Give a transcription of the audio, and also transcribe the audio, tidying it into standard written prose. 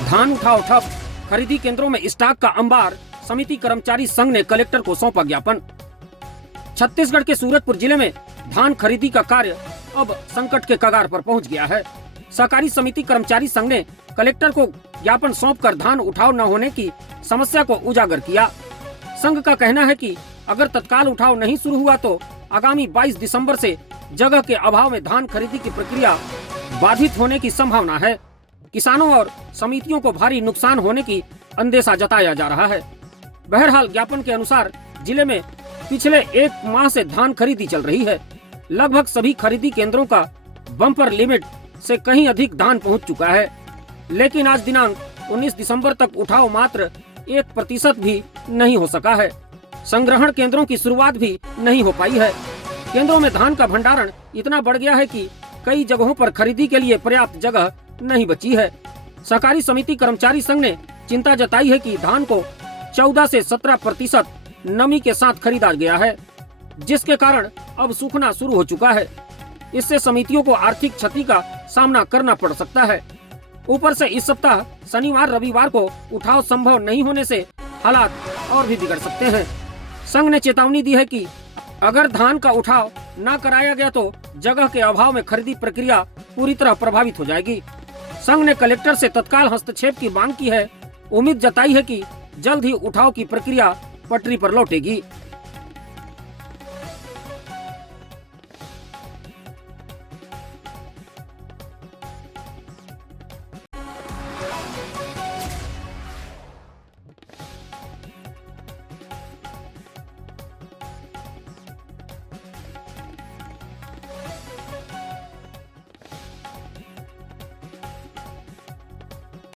धान उठाओ ठप, खरीदी केंद्रों में स्टॉक का अंबार, समिति कर्मचारी संघ ने कलेक्टर को सौंपा ज्ञापन। छत्तीसगढ़ के सूरजपुर जिले में धान खरीदी का कार्य अब संकट के कगार पर पहुंच गया है। सहकारी समिति कर्मचारी संघ ने कलेक्टर को ज्ञापन सौंपकर धान उठाव न होने की समस्या को उजागर किया। संघ का कहना है कि अगर तत्काल उठाव नहीं शुरू हुआ तो आगामी 22 दिसंबर से जगह के अभाव में धान खरीदी की प्रक्रिया बाधित होने की संभावना है। किसानों और समितियों को भारी नुकसान होने की अंदेशा जताया जा रहा है। बहरहाल ज्ञापन के अनुसार जिले में पिछले 1 माह से धान खरीदी चल रही है। लगभग सभी खरीदी केंद्रों का बम्पर लिमिट से कहीं अधिक धान पहुंच चुका है, लेकिन आज दिनांक 19 दिसंबर तक उठाव मात्र 1% भी नहीं हो सका है। संग्रहण केंद्रों की शुरुआत भी नहीं हो पाई है। केंद्रों में धान का भंडारण इतना बढ़ गया है कि कई जगहों पर खरीदी के लिए पर्याप्त जगह नहीं बची है। सहकारी समिति कर्मचारी संघ ने चिंता जताई है कि धान को 14 से 17% नमी के साथ खरीदा गया है, जिसके कारण अब सूखना शुरू हो चुका है। इससे समितियों को आर्थिक क्षति का सामना करना पड़ सकता है। ऊपर से इस सप्ताह शनिवार रविवार को उठाव संभव नहीं होने से हालात और भी बिगड़ सकते हैं। संघ ने चेतावनी दी है कि अगर धान का उठाव न कराया गया तो जगह के अभाव में खरीदी प्रक्रिया पूरी तरह प्रभावित हो जाएगी। संघ ने कलेक्टर से तत्काल हस्तक्षेप की मांग की है। उम्मीद जताई है कि जल्द ही उठाव की प्रक्रिया पटरी पर लौटेगी।